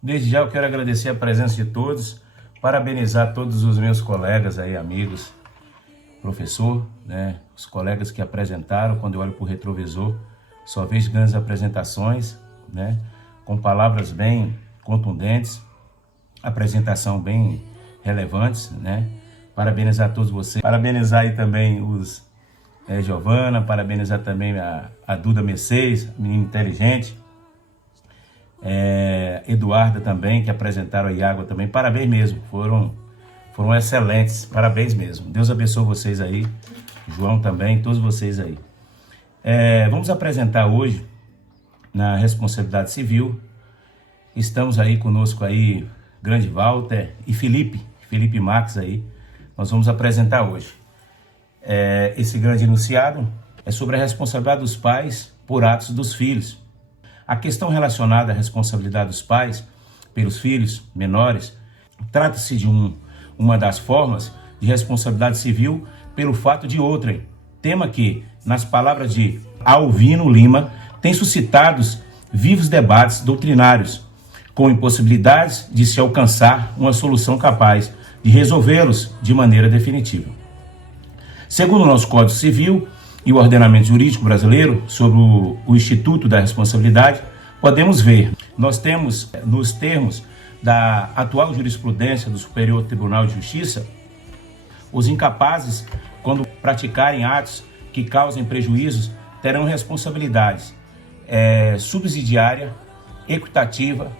Desde já eu quero agradecer a presença de todos, parabenizar todos os meus colegas aí, amigos, professor, né? Os colegas que apresentaram. Quando eu olho para o retrovisor, só vejo grandes apresentações, né? Com palavras bem contundentes, apresentação bem relevantes, né? Parabenizar todos vocês, parabenizar aí também os Giovana, parabenizar também a Duda Mercedes, menina inteligente, Eduarda também, que apresentaram a Iago também. Parabéns mesmo, foram excelentes, parabéns mesmo. Deus abençoe vocês aí, João também, todos vocês aí. Vamos apresentar hoje na responsabilidade civil. Estamos aí conosco aí, grande Walter e Felipe Max aí. Nós vamos apresentar hoje. Esse grande enunciado é sobre a responsabilidade dos pais por atos dos filhos. A questão relacionada à responsabilidade dos pais pelos filhos menores trata-se de uma das formas de responsabilidade civil pelo fato de outrem, tema que, nas palavras de Alvino Lima, tem suscitado vivos debates doutrinários, com impossibilidades de se alcançar uma solução capaz de resolvê-los de maneira definitiva. Segundo o nosso Código Civil e o ordenamento jurídico brasileiro sobre o Instituto da Responsabilidade, podemos ver, nós temos, nos termos da atual jurisprudência do Superior Tribunal de Justiça, os incapazes, quando praticarem atos que causem prejuízos, terão responsabilidades subsidiária, equitativa.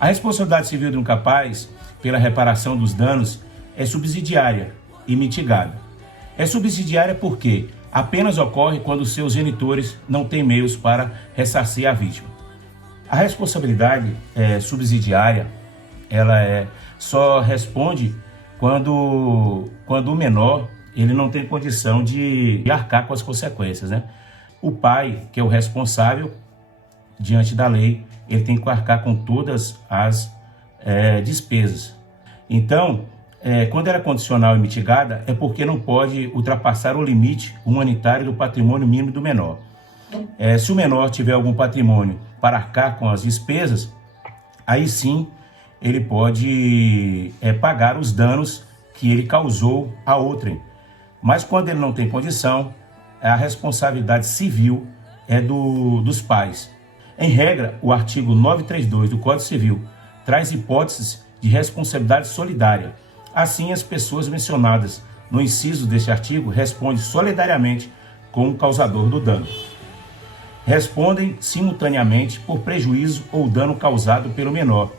A responsabilidade civil do incapaz pela reparação dos danos é subsidiária e mitigada. É subsidiária porque apenas ocorre quando seus genitores não têm meios para ressarcir a vítima. A responsabilidade subsidiária, ela só responde quando o menor ele não tem condição de arcar com as consequências, né? O pai, que é o responsável, diante da lei, ele tem que arcar com todas as despesas. Então, quando ela é condicional e mitigada, é porque não pode ultrapassar o limite humanitário do patrimônio mínimo do menor. Se o menor tiver algum patrimônio para arcar com as despesas, aí sim ele pode pagar os danos que ele causou a outrem. Mas quando ele não tem condição, a responsabilidade civil é dos pais. Em regra, o artigo 932 do Código Civil traz hipóteses de responsabilidade solidária. Assim, as pessoas mencionadas no inciso deste artigo respondem solidariamente com o causador do dano. Respondem simultaneamente por prejuízo ou dano causado pelo menor.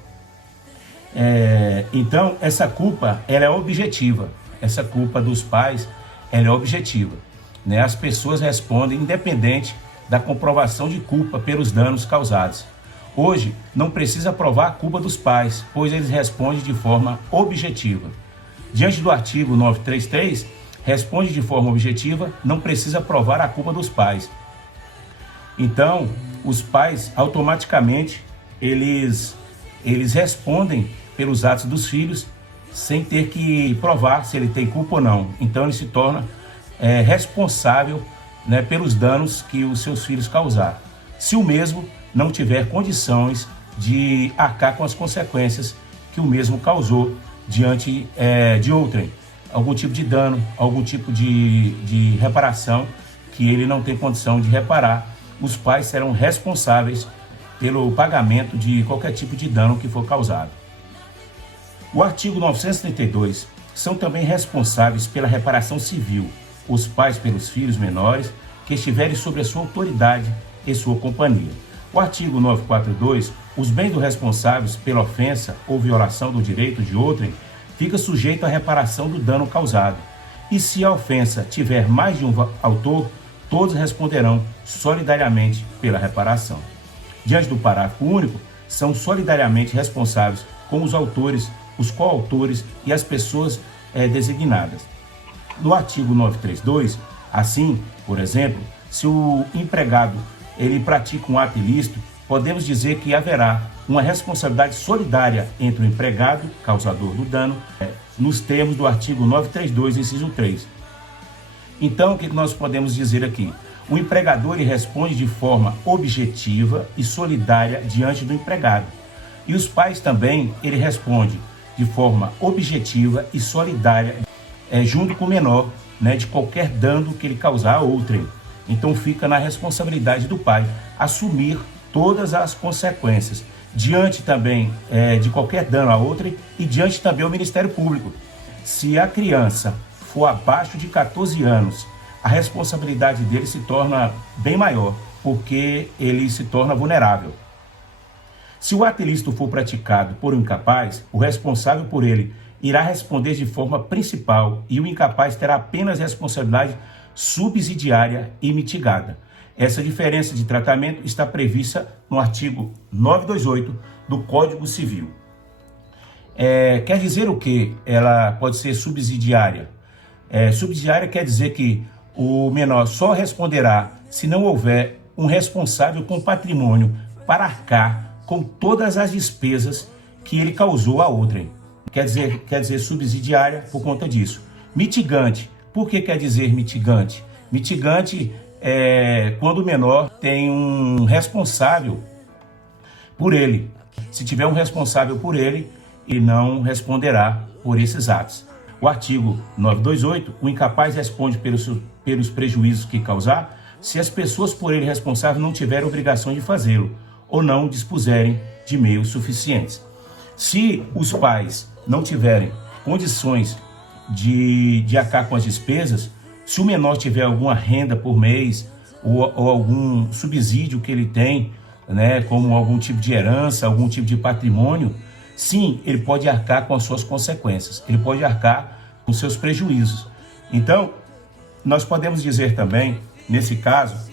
Então, essa culpa ela é objetiva. Essa culpa dos pais ela é objetiva, né? As pessoas respondem independente da comprovação de culpa pelos danos causados. Hoje, não precisa provar a culpa dos pais, pois eles respondem de forma objetiva. Diante do artigo 933, responde de forma objetiva, não precisa provar a culpa dos pais. Então, os pais, automaticamente, eles respondem pelos atos dos filhos, sem ter que provar se ele tem culpa ou não. Então, ele se torna responsável, né, pelos danos que os seus filhos causaram, se o mesmo não tiver condições de arcar com as consequências que o mesmo causou diante de outrem, algum tipo de dano, algum tipo de reparação que ele não tem condição de reparar. Os pais serão responsáveis pelo pagamento de qualquer tipo de dano que for causado. O artigo 932 são também responsáveis pela reparação civil, os pais pelos filhos menores que estiverem sob a sua autoridade e sua companhia. O artigo 942, os bens dos responsáveis pela ofensa ou violação do direito de outrem fica sujeito à reparação do dano causado. E se a ofensa tiver mais de um autor, todos responderão solidariamente pela reparação. Diante do parágrafo único, são solidariamente responsáveis com os autores, os coautores e as pessoas designadas. No artigo 932, assim, por exemplo, se o empregado ele pratica um ato ilícito, podemos dizer que haverá uma responsabilidade solidária entre o empregado, causador do dano, nos termos do artigo 932, inciso 3. Então, o que nós podemos dizer aqui? O empregador ele responde de forma objetiva e solidária diante do empregado. E os pais também, ele responde de forma objetiva e solidária, junto com o menor, né, de qualquer dano que ele causar a outrem. Então fica na responsabilidade do pai assumir todas as consequências, diante também de qualquer dano a outrem e diante também ao Ministério Público. Se a criança for abaixo de 14 anos, a responsabilidade dele se torna bem maior, porque ele se torna vulnerável. Se o ato ilícito for praticado por um incapaz, o responsável por ele irá responder de forma principal e o incapaz terá apenas responsabilidade subsidiária e mitigada. Essa diferença de tratamento está prevista no artigo 928 do Código Civil. Quer dizer o que? Ela pode ser subsidiária. Subsidiária quer dizer que o menor só responderá se não houver um responsável com patrimônio para arcar com todas as despesas que ele causou a outrem. Quer dizer subsidiária por conta disso. Mitigante. Por que quer dizer mitigante? Mitigante é quando o menor tem um responsável por ele. Se tiver um responsável por ele, ele não responderá por esses atos. O artigo 928, o incapaz responde pelos prejuízos que causar se as pessoas por ele responsáveis não tiverem obrigação de fazê-lo ou não dispuserem de meios suficientes. Se os pais não tiverem condições de arcar com as despesas, se o menor tiver alguma renda por mês ou algum subsídio que ele tem, né, como algum tipo de herança, algum tipo de patrimônio, sim, ele pode arcar com as suas consequências, ele pode arcar com seus prejuízos. Então, nós podemos dizer também, nesse caso,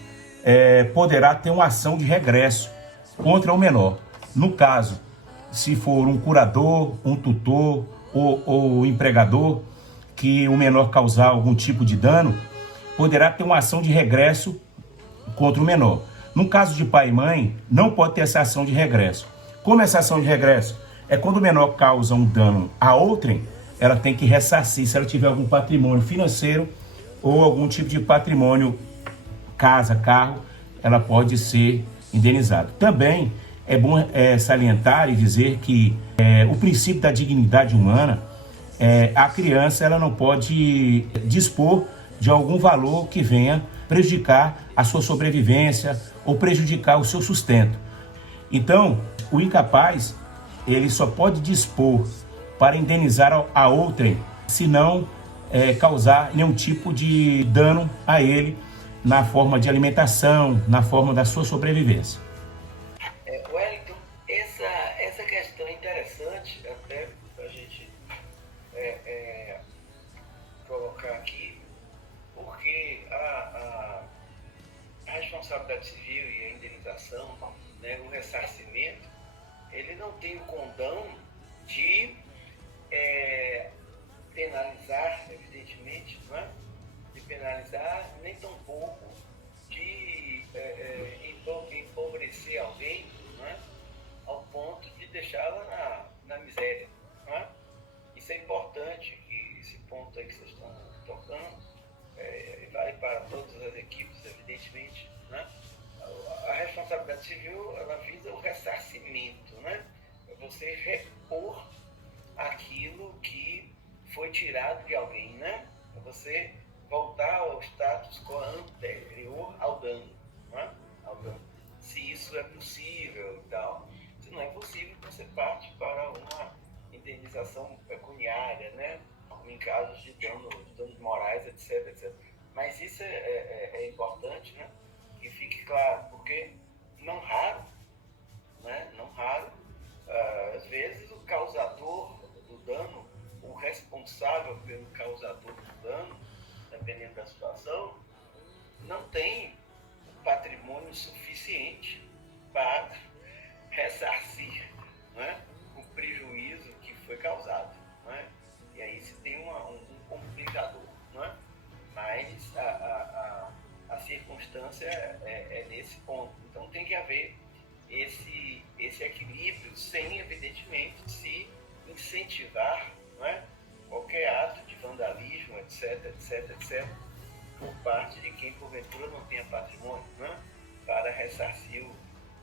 poderá ter uma ação de regresso contra o menor. No caso, se for um curador, um tutor ou empregador, que o menor causar algum tipo de dano, poderá ter uma ação de regresso contra o menor. No caso de pai e mãe, não pode ter essa ação de regresso. Como essa ação de regresso? É quando o menor causa um dano a outrem, ela tem que ressarcir, se ela tiver algum patrimônio financeiro ou algum tipo de patrimônio, casa, carro, ela pode ser indenizada. Também é bom salientar e dizer que o princípio da dignidade humana, a criança ela não pode dispor de algum valor que venha prejudicar a sua sobrevivência ou prejudicar o seu sustento. Então, o incapaz, ele só pode dispor para indenizar a outrem, se não causar nenhum tipo de dano a ele na forma de alimentação, na forma da sua sobrevivência. Wellington, essa questão é interessante até para a gente colocar aqui, porque a responsabilidade civil e a indenização, né, o ressarcimento, ele não tem o condão de penalizar, evidentemente, não é? De penalizar, nem tampouco de empobrecer alguém, não é? Ao ponto de deixá-la na miséria. Não é? Isso é importante, que esse ponto aí que vocês estão tocando vale para todas as equipes, evidentemente. Não é? A responsabilidade civil, ela visa o ressarcimento, né? É você repor aquilo que foi tirado de alguém, né? É você voltar ao status quo anterior ao dano, né? Ao dano. Se isso é possível e tal. Se não é possível, você parte para uma indenização pecuniária, né? Em casos de danos morais, etc, etc. Mas isso é importante, né? Que fique claro, porque não raro, né? Não raro, às vezes o causador do dano, o responsável pelo causador do dano, dependendo da situação, não tem patrimônio suficiente para ressarcir, né, o prejuízo que foi causado, né? E aí se tem um complicador, né? Mas a circunstância é nesse ponto. Então tem que haver esse equilíbrio sem, evidentemente, se incentivar, né, qualquer ato de vandalismo, etc, etc, etc, por parte de quem porventura não tenha patrimônio, né, para ressarcir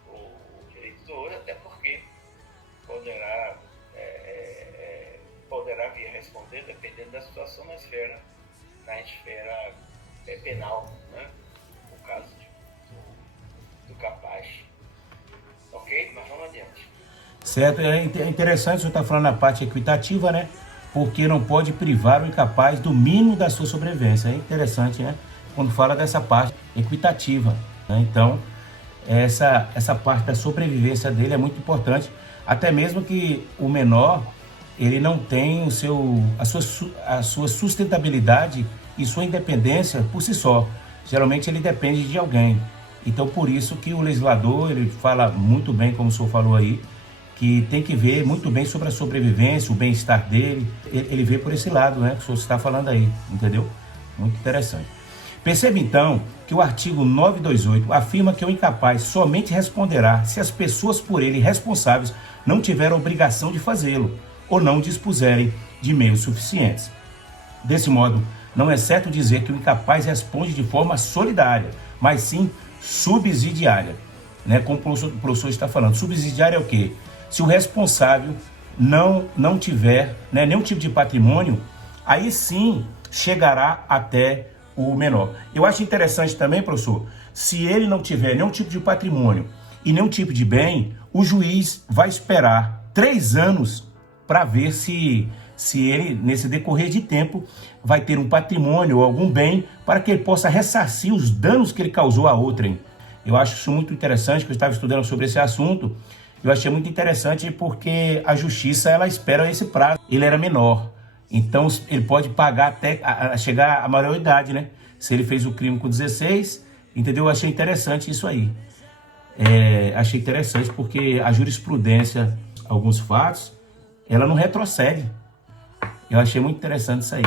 o direito do outro, até porque responder, dependendo da situação, na esfera penal, né? No caso do capaz. Ok? Mas vamos adiante. Certo, é interessante o senhor estar falando na parte equitativa, né? Porque não pode privar o incapaz do mínimo da sua sobrevivência. É interessante, né? Quando fala dessa parte equitativa, né? Então, essa parte da sobrevivência dele é muito importante, até mesmo que o menor, ele não tem a sua sustentabilidade e sua independência por si só. Geralmente ele depende de alguém. Então, por isso que o legislador, ele fala muito bem, como o senhor falou aí, que tem que ver muito bem sobre a sobrevivência, o bem-estar dele. Ele vê por esse lado, né, que o senhor está falando aí, entendeu? Muito interessante. Perceba então que o artigo 928 afirma que o incapaz somente responderá se as pessoas por ele responsáveis não tiverem obrigação de fazê-lo ou não dispuserem de meios suficientes. Desse modo, não é certo dizer que o incapaz responde de forma solidária, mas sim subsidiária, né? Como o professor está falando. Subsidiária é o quê? Se o responsável não tiver, né, nenhum tipo de patrimônio, aí sim chegará até o menor. Eu acho interessante também, professor, se ele não tiver nenhum tipo de patrimônio e nenhum tipo de bem, o juiz vai esperar 3 anos para ver se ele, nesse decorrer de tempo, vai ter um patrimônio ou algum bem para que ele possa ressarcir os danos que ele causou a outrem. Eu acho isso muito interessante, que eu estava estudando sobre esse assunto. Eu achei muito interessante porque a justiça, ela espera esse prazo. Ele era menor, então ele pode pagar até chegar à maioridade, né? Se ele fez o crime com 16, entendeu? Eu achei interessante isso aí. Achei interessante porque a jurisprudência, alguns fatos, ela não retrocede. Eu achei muito interessante isso aí.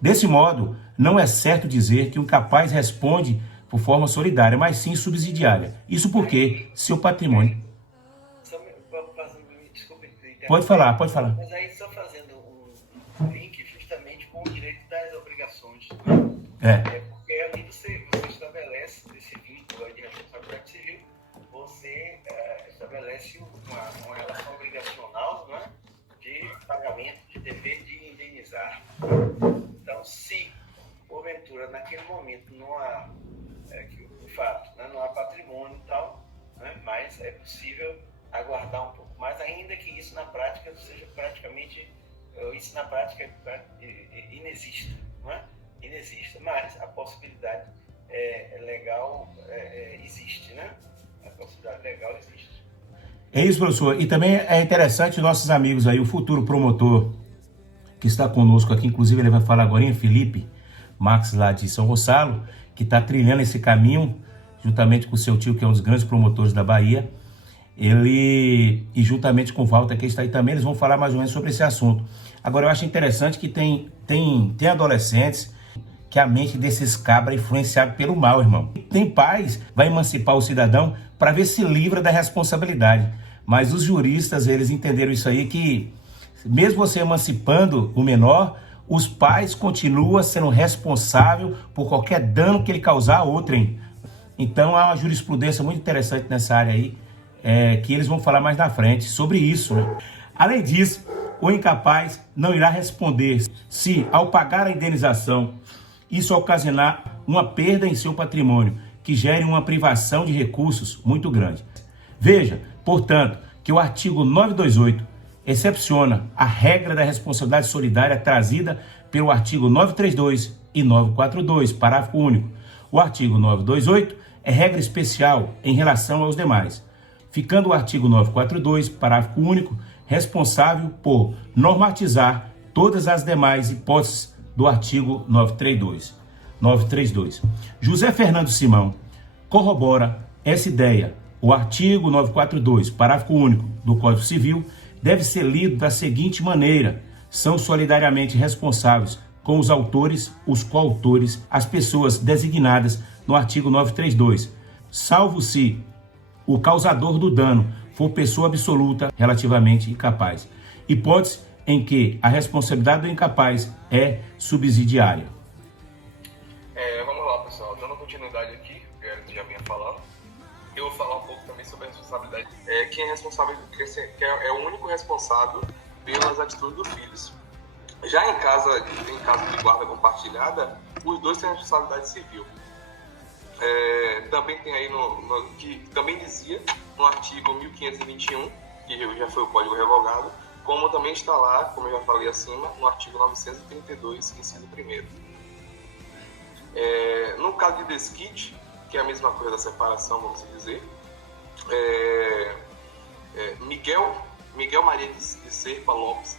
Desse modo, não é certo dizer que o incapaz responde por forma solidária, mas sim subsidiária. Isso porque seu patrimônio... Pode falar. Mas aí só fazendo um link justamente com o direito das obrigações. Porque ali você estabelece esse vínculo de responsabilidade civil, você estabelece uma relação obrigacional, né, de pagamento, de dever de indenizar. Então, se porventura naquele momento não há, de fato, né, não há patrimônio e tal, né, mas é possível aguardar um pouco mais, ainda que isso na prática seja praticamente, isso na prática inexista, não é? Inexista, mas a possibilidade legal existe, né? A possibilidade legal existe. É isso, professor. E também é interessante nossos amigos aí, o futuro promotor que está conosco aqui, inclusive ele vai falar agora, Felipe Max, lá de São Gonçalo, que está trilhando esse caminho, juntamente com o seu tio, que é um dos grandes promotores da Bahia. E juntamente com o Walter, que está aí também, eles vão falar mais ou menos sobre esse assunto. Agora, eu acho interessante que tem adolescentes que a mente desses cabras é influenciada pelo mal, irmão. Tem pais, vai emancipar o cidadão para ver se livra da responsabilidade. Mas os juristas, eles entenderam isso aí, que mesmo você emancipando o menor, os pais continuam sendo responsáveis por qualquer dano que ele causar a outrem. Então, há uma jurisprudência muito interessante nessa área aí, que eles vão falar mais na frente sobre isso, né? Além disso, o incapaz não irá responder se, ao pagar a indenização, isso ocasionar uma perda em seu patrimônio, que gere uma privação de recursos muito grande. Veja, portanto, que o artigo 928 excepciona a regra da responsabilidade solidária trazida pelo artigo 932 e 942, parágrafo único. O artigo 928 é regra especial em relação aos demais, ficando o artigo 942, parágrafo único, responsável por normatizar todas as demais hipóteses do artigo 932. José Fernando Simão corrobora essa ideia. O artigo 942, parágrafo único do Código Civil, deve ser lido da seguinte maneira: são solidariamente responsáveis com os autores, os coautores, as pessoas designadas no artigo 932, salvo se o causador do dano for pessoa absoluta relativamente incapaz. Hipótese em que a responsabilidade do incapaz é subsidiária. Vamos lá, pessoal. Dando continuidade aqui, que já vinha falando, eu vou falar um pouco também sobre a responsabilidade. Quem é responsável, que é o único responsável pelas atitudes dos filhos. Já em caso de guarda compartilhada, os dois têm responsabilidade civil. Também tem aí que também dizia no artigo 1521, que já foi o Código revogado, como também está lá, como eu já falei acima, no artigo 932, inciso 1º. No caso de desquite, que é a mesma coisa da separação, vamos dizer, Miguel Maria de Serpa Lopes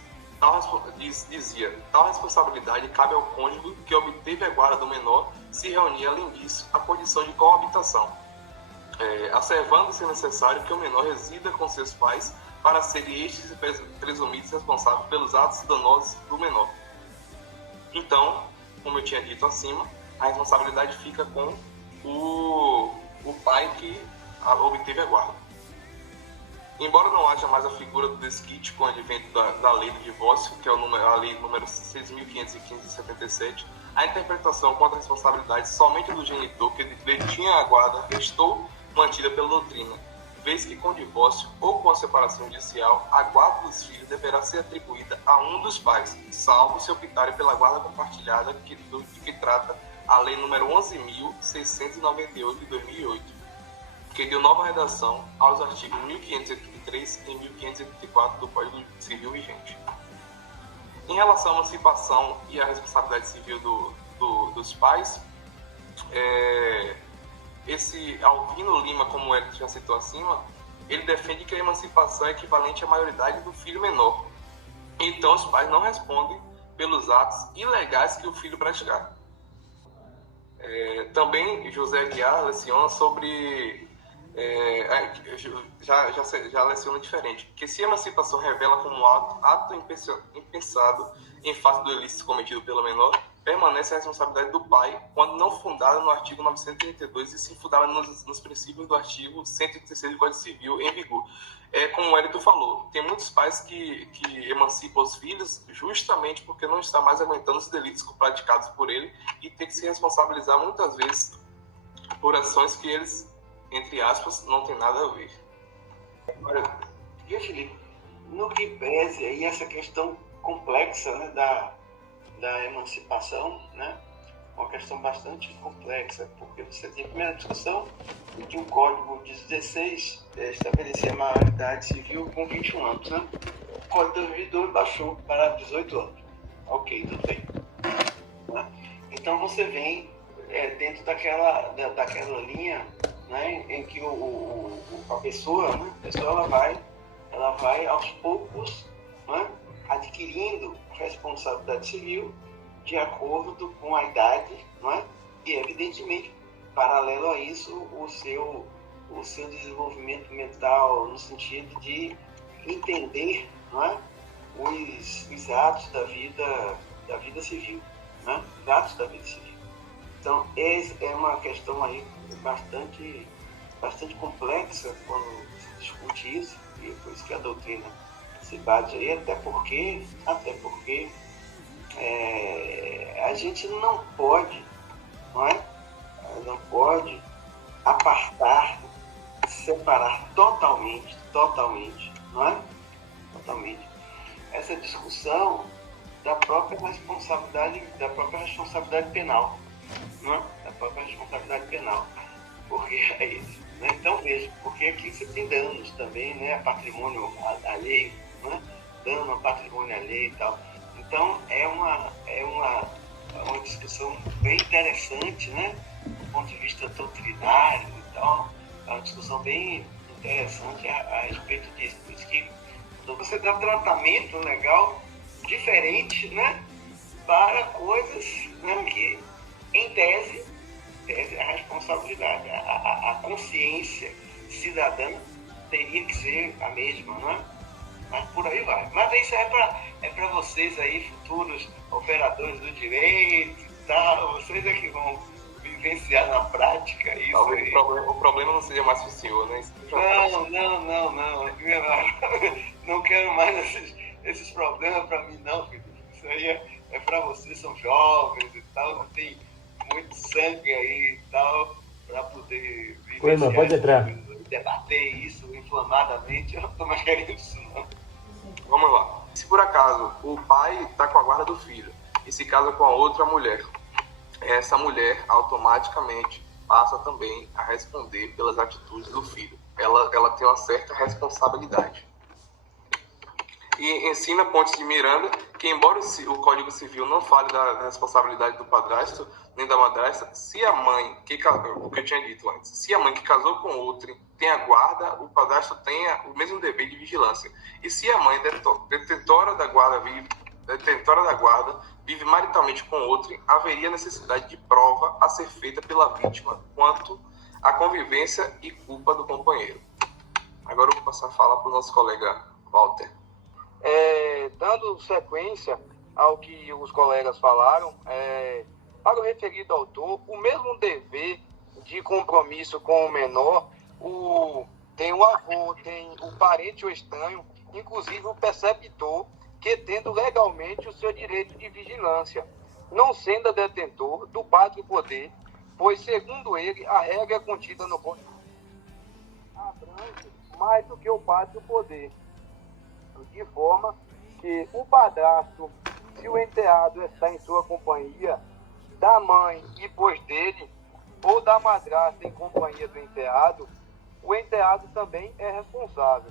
dizia: tal responsabilidade cabe ao cônjuge que obteve a guarda do menor se reunir, além disso, a condição de coabitação, asservando-se necessário que o menor resida com seus pais para serem estes presumidos responsáveis pelos atos danosos do menor. Então, como eu tinha dito acima, a responsabilidade fica com o pai que obteve a guarda. Embora não haja mais a figura do desquite com o advento da lei do divórcio, que é a lei número 6.515 de 77, a interpretação quanto à responsabilidade somente do genitor que detinha a guarda restou mantida pela doutrina, vez que com o divórcio ou com a separação judicial, a guarda dos filhos deverá ser atribuída a um dos pais, salvo se optarem pela guarda compartilhada de que trata a lei número 11.698 de 2008. Que deu nova redação aos artigos 1583 e 1584 do Código Civil vigente. Em relação à emancipação e à responsabilidade civil dos pais, esse Albino Lima, como ele já citou acima, ele defende que a emancipação é equivalente à maioridade do filho menor. Então, os pais não respondem pelos atos ilegais que o filho praticar. Também José Aguiar leciona sobre... já leciona diferente, que se a emancipação revela como ato impensado em face do ilícito cometido pelo menor, permanece a responsabilidade do pai, quando não fundada no artigo 932 e sim fundada nos princípios do artigo 136 do Código Civil em vigor. Como o Hélito falou, tem muitos pais que emancipam os filhos justamente porque não está mais aguentando os delitos praticados por ele e tem que se responsabilizar muitas vezes por ações que eles, entre aspas, não tem nada a ver. Agora, viu, Felipe, no que pese aí essa questão complexa, né, da emancipação, né, uma questão bastante complexa, porque você tem a primeira discussão de que o Código de 16 estabelecia a maioridade civil com 21 anos, né? O Código de 2002 baixou para 18 anos. Ok, tudo bem. Né? Então você vem dentro daquela linha, né, em que a pessoa, né, ela vai aos poucos, né, adquirindo responsabilidade civil de acordo com a idade, não é? E evidentemente, paralelo a isso, o seu desenvolvimento mental no sentido de entender, não é? os atos da vida civil, né? Os atos da vida civil. Então, é uma questão aí bastante complexa quando se discute isso, e é por isso que a doutrina se bate aí, até porque a gente não pode, não é? Não pode apartar, separar totalmente, não é? Totalmente essa discussão da própria responsabilidade penal, não é? Da própria responsabilidade penal, porque é isso, né? Então veja, porque aqui você tem danos também, né? A patrimônio alheio, né? Dano a patrimônio alheio e tal. Então é uma discussão bem interessante, né? Do ponto de vista doutrinário e tal, é uma discussão bem interessante a respeito disso. Por isso que você dá tratamento legal diferente, né? Para coisas, né, que, em tese a responsabilidade, a consciência cidadã teria que ser a mesma, não é? Mas por aí vai. Mas isso é para vocês aí, futuros operadores do direito e tal, vocês é que vão vivenciar na prática isso. Talvez o problema não seja mais o senhor, né? Não. Não quero mais esses problemas para mim, não, filho. Isso aí é para vocês, são jovens e tal, não tem muito sangue aí e tal, para poder vivenciar, pode entrar. Debater isso inflamadamente. Eu não estou mais querendo isso, não. Vamos lá. por acaso o pai está com a guarda do filho e se casa com a outra mulher, essa mulher automaticamente passa também a responder pelas atitudes do filho. Ela tem uma certa responsabilidade. E ensina Pontes de Miranda que, embora o Código Civil não fale da responsabilidade do padrasto nem da madrasta, se a mãe, o que eu tinha dito antes, se a mãe que casou com outra tem a guarda, o padrasto tem o mesmo dever de vigilância. E se a mãe detentora da guarda vive maritalmente com outro, haveria necessidade de prova a ser feita pela vítima quanto à convivência e culpa do companheiro. Agora eu vou passar a falar para o nosso colega Walter. Dando sequência ao que os colegas falaram, para o referido autor, o mesmo dever de compromisso com o menor tem o avô, tem o parente ou estranho, inclusive o preceptor, que tendo legalmente o seu direito de vigilância, não sendo detentor do pátrio poder, pois, segundo ele, a regra contida no Código abrange mais do que o pátrio poder, de forma que o padrasto, se o enteado está em sua companhia, da mãe e pós dele, ou da madrasta em companhia do enteado, o enteado também é responsável.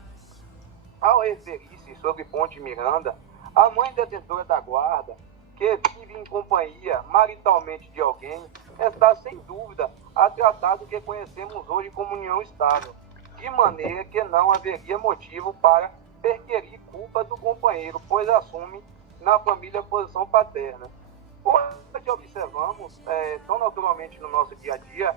Ao referir-se sobre Ponte Miranda, a mãe detentora da guarda, que vive em companhia maritalmente de alguém, está sem dúvida a tratar do que conhecemos hoje como união estável, de maneira que não haveria motivo para perquirir culpa do companheiro, pois assume na família a posição paterna. Hoje observamos, tão naturalmente no nosso dia a dia,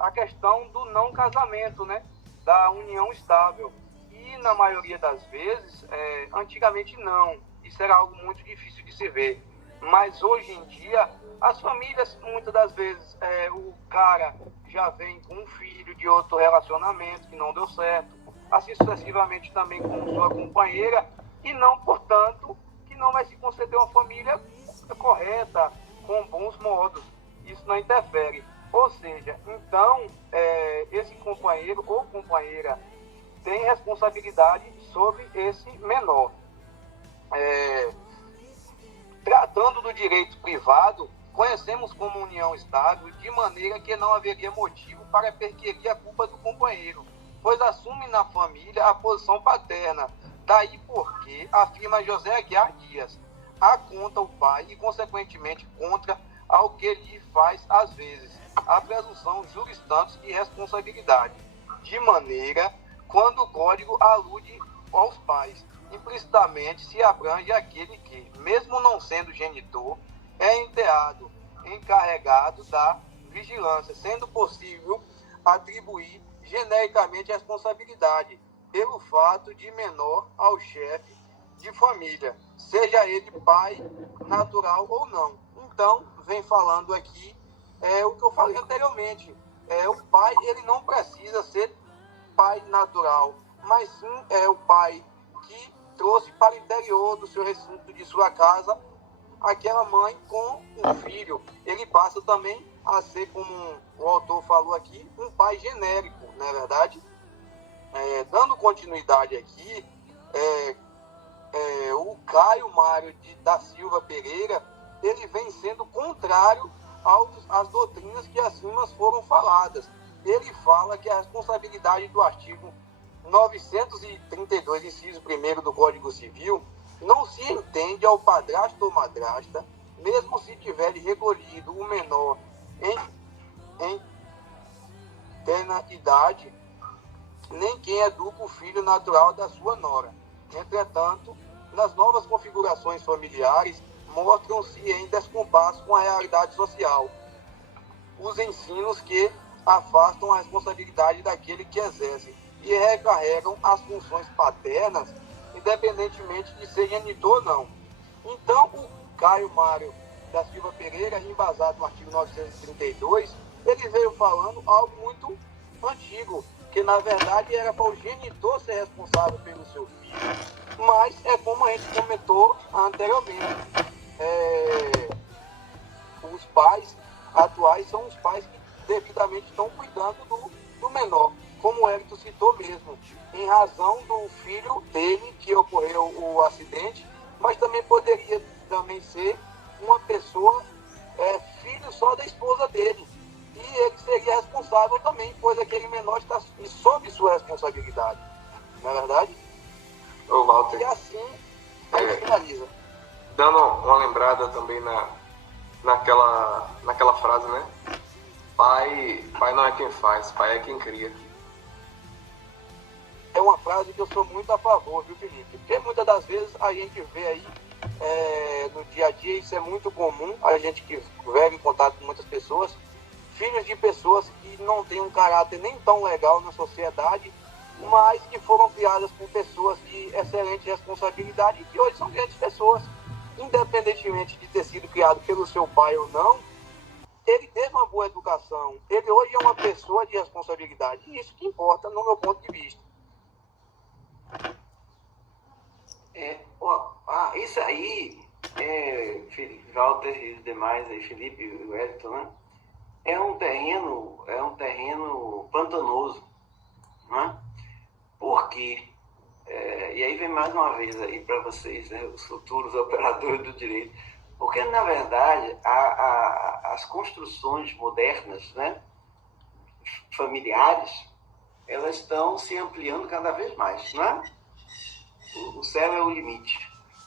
a questão do não casamento, né? Da união estável. E na maioria das vezes, antigamente não. Isso era algo muito difícil de se ver. Mas hoje em dia, as famílias, muitas das vezes, o cara já vem com um filho de outro relacionamento que não deu certo, assim sucessivamente também com sua companheira, e não, portanto, que não vai se conceder uma família correta, com bons modos. Isso não interfere. Ou seja, então, esse companheiro ou companheira tem responsabilidade sobre esse menor. Tratando do direito privado, conhecemos como união estável, de maneira que não haveria motivo para perquirir a culpa do companheiro, pois assume na família a posição paterna. Daí porque, afirma José Aguiar Dias, a conta o pai e, consequentemente, contra ao que lhe faz, às vezes, a presunção juris tantos de responsabilidade, de maneira quando o código alude aos pais. Implicitamente se abrange aquele que, mesmo não sendo genitor, é enteado, encarregado da vigilância, sendo possível atribuir genericamente a responsabilidade pelo fato de menor ao chefe de família, seja ele pai natural ou não. Então, vem falando aqui o que eu falei anteriormente. O pai, ele não precisa ser pai natural, mas sim o pai que trouxe para o interior do seu recinto, de sua casa, aquela mãe com um filho. Ele passa também a ser, como o autor falou aqui, um pai genérico, não é verdade? Dando continuidade aqui, o Caio Mário da Silva Pereira, ele vem sendo contrário às doutrinas que acima foram faladas. Ele fala que a responsabilidade do artigo 932, inciso 1º do Código Civil, não se entende ao padrasto ou madrasta, mesmo se tiver recolhido o menor em terna idade, nem quem educa o filho natural da sua nora. Entretanto, nas novas configurações familiares, mostram-se em descompasso com a realidade social os ensinos que afastam a responsabilidade daquele que exerce e recarregam as funções paternas, independentemente de ser genitor ou não. Então, o Caio Mário da Silva Pereira, embasado no artigo 932, ele veio falando algo muito antigo, que na verdade era para o genitor ser responsável pelo seu filho, mas é como a gente comentou anteriormente, os pais atuais são os pais que devidamente estão cuidando do menor. como o Hélito citou mesmo, em razão do filho dele que ocorreu o acidente, mas também poderia também ser uma pessoa, filho só da esposa dele. E ele seria responsável também, pois aquele menor está sob sua responsabilidade. Não é verdade? Ô, Walter, E assim a gente finaliza. dando uma lembrada também naquela frase, né? Pai não é quem faz, pai é quem cria. É uma frase que eu sou muito a favor, viu, Felipe? Porque muitas das vezes a gente vê aí, no dia a dia, isso é muito comum, a gente que vive em contato com muitas pessoas, filhos de pessoas que não têm um caráter nem tão legal na sociedade, mas que foram criadas por pessoas de excelente responsabilidade e que hoje são grandes pessoas. Independentemente de ter sido criado pelo seu pai ou não, ele teve uma boa educação. Ele hoje é uma pessoa de responsabilidade. E isso que importa no meu ponto de vista. Isso aí, Walter e os demais, aí, Felipe e o Wellington, né? É um terreno pantanoso, né? Por quê? E aí vem mais uma vez aí para vocês, né, os futuros operadores do direito, porque na verdade as construções modernas, né, familiares, elas estão se ampliando cada vez mais, né? O céu é o limite.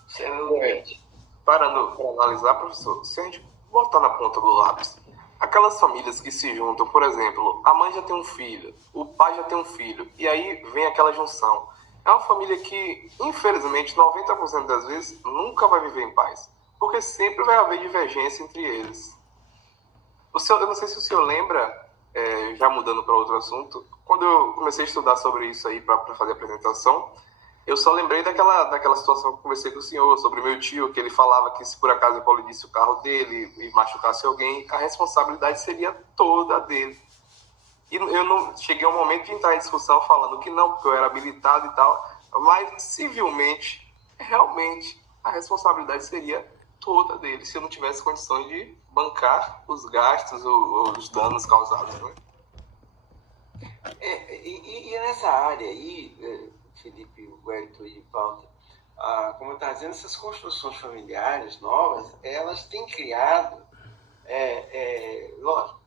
O céu é o limite. Para analisar, professor, se a gente botar na ponta do lápis, aquelas famílias que se juntam, por exemplo, a mãe já tem um filho, o pai já tem um filho, e aí vem aquela junção. É uma família que, infelizmente, 90% das vezes, nunca vai viver em paz, porque sempre vai haver divergência entre eles. Eu não sei se o senhor lembra, já mudando para outro assunto, quando eu comecei a estudar sobre isso aí para fazer a apresentação, eu só lembrei daquela situação que eu conversei com o senhor, sobre meu tio, que ele falava que se por acaso eu colidisse o carro dele e machucasse alguém, a responsabilidade seria toda dele. E eu não cheguei a um momento de entrar em discussão falando que não, porque eu era habilitado e tal, mas civilmente, realmente, a responsabilidade seria toda dele, se eu não tivesse condições de bancar os gastos ou os danos causados, né? E nessa área aí, Felipe, Wellington e Walter, como eu estava dizendo, essas construções familiares novas, elas têm criado, lógico,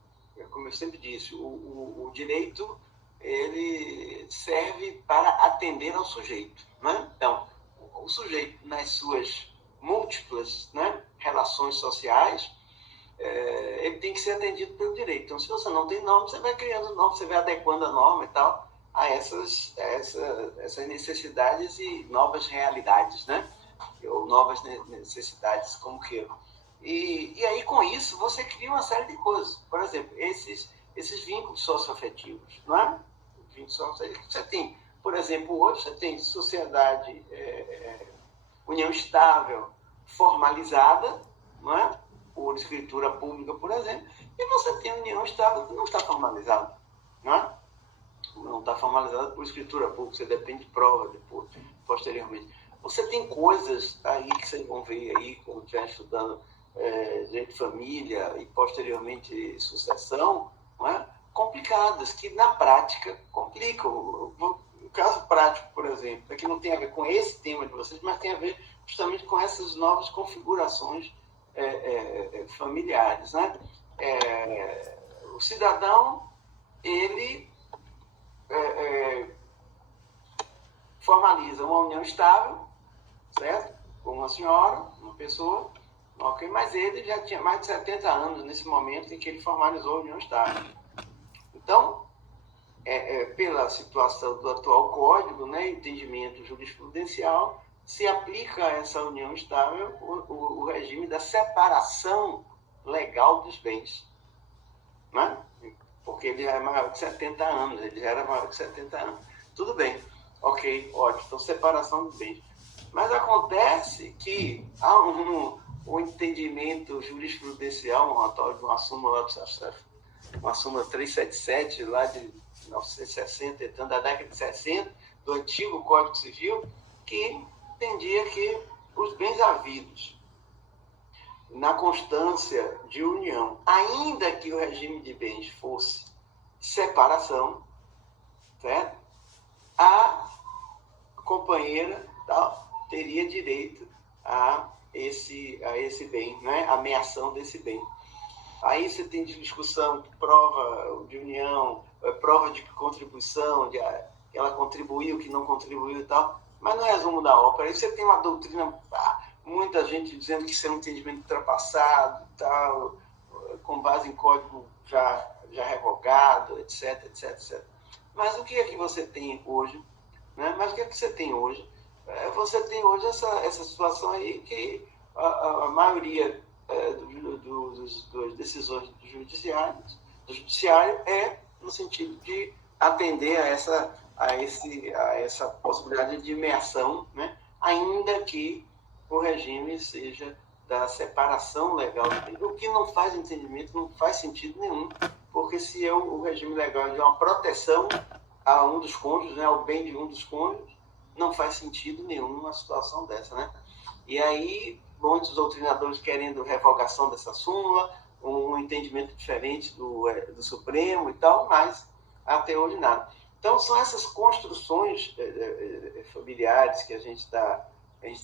como eu sempre disse, o direito ele serve para atender ao sujeito, né? Então, o sujeito nas suas múltiplas, né, relações sociais, ele tem que ser atendido pelo direito. Então, se você não tem norma, você vai criando norma, você vai adequando a norma e tal a essas necessidades e novas realidades, né? Ou novas necessidades, como queiram. E aí, com isso, você cria uma série de coisas. Por exemplo, esses vínculos socioafetivos, não é? Vínculos socioafetivos. Você tem, por exemplo, hoje você tem sociedade, união estável, formalizada, não é? Por escritura pública, por exemplo, e você tem união estável que não está formalizada, não é? Não está formalizada por escritura pública, você depende de prova depois, posteriormente. Você tem coisas aí que vocês vão ver aí, quando estiver estudando direito de família e posteriormente sucessão, não é? Complicadas, que na prática complicam. O caso prático, por exemplo, que não tem a ver com esse tema de vocês, mas tem a ver justamente com essas novas configurações familiares, né? O cidadão, ele formaliza uma união estável, certo? Com uma senhora, uma pessoa, ok? Mas ele já tinha mais de 70 anos nesse momento em que ele formalizou a união estável. Então, pela situação do atual código, né, entendimento jurisprudencial, se aplica a essa união estável o regime da separação legal dos bens, né? Porque ele já é maior de 70 anos, ele já era maior de 70 anos. Tudo bem, ok, ótimo, então separação dos bens. Mas acontece que há um entendimento jurisprudencial, uma súmula 377, lá de 1960, então, da década de 60, do antigo Código Civil, que entendia que os bens havidos na constância de união, ainda que o regime de bens fosse separação, certo? A companheira tal, teria direito a esse bem, né? A ameação desse bem. Aí você tem discussão de prova de união, prova de contribuição, que ela contribuiu, que não contribuiu e tal, mas no resumo da ópera, aí você tem uma doutrina, muita gente dizendo que isso é um entendimento ultrapassado e tal, com base em código já revogado, etc, etc, etc. Mas o que é que você tem hoje? Né? Mas o que é que você tem hoje? Você tem hoje essa situação aí que a maioria das decisões do judiciário é no sentido de atender a essa possibilidade de imersão, né? Ainda que o regime seja da separação legal, o que não faz entendimento, não faz sentido nenhum, porque se o regime legal é de uma proteção a um dos cônjuges, né, ao bem de um dos cônjuges, não faz sentido nenhum uma situação dessa, né? E aí, muitos doutrinadores querendo revogação dessa súmula, um entendimento diferente do Supremo e tal, mas até hoje nada. Então, são essas construções familiares que a gente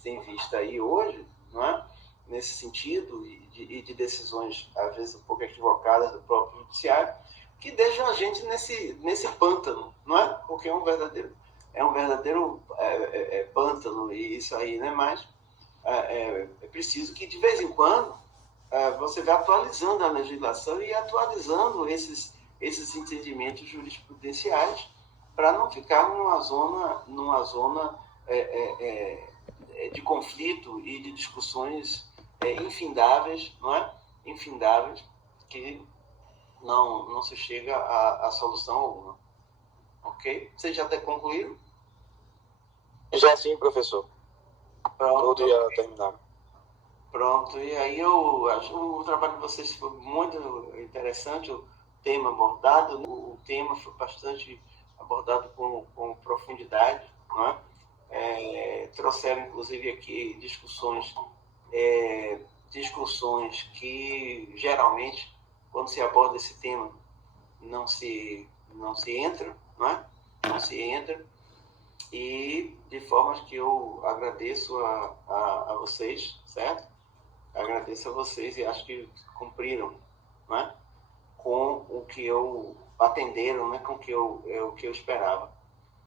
tem visto aí hoje, não é? Nesse sentido, e de decisões, às vezes, um pouco equivocadas do próprio judiciário, que deixam a gente nesse pântano, não é? Porque é um verdadeiro pântano, e isso aí, né? Mas é preciso que, de vez em quando, você vá atualizando a legislação e atualizando esses entendimentos jurisprudenciais para não ficar numa zona de conflito e de discussões infindáveis, não é? Infindáveis, que não se chega a solução alguma. Ok? Vocês já até concluíram? Já sim, professor. Pronto. Todo dia terminar. Pronto, e aí eu acho o trabalho de vocês foi muito interessante, o tema abordado, o tema foi bastante abordado com profundidade, não é? Trouxeram inclusive aqui discussões que geralmente, quando se aborda esse tema, não se entra, não é? Não se entra, e de formas que eu agradeço a vocês, certo? Agradeço a vocês e acho que cumpriram, né? Com o que atenderam, né? Com o que eu esperava.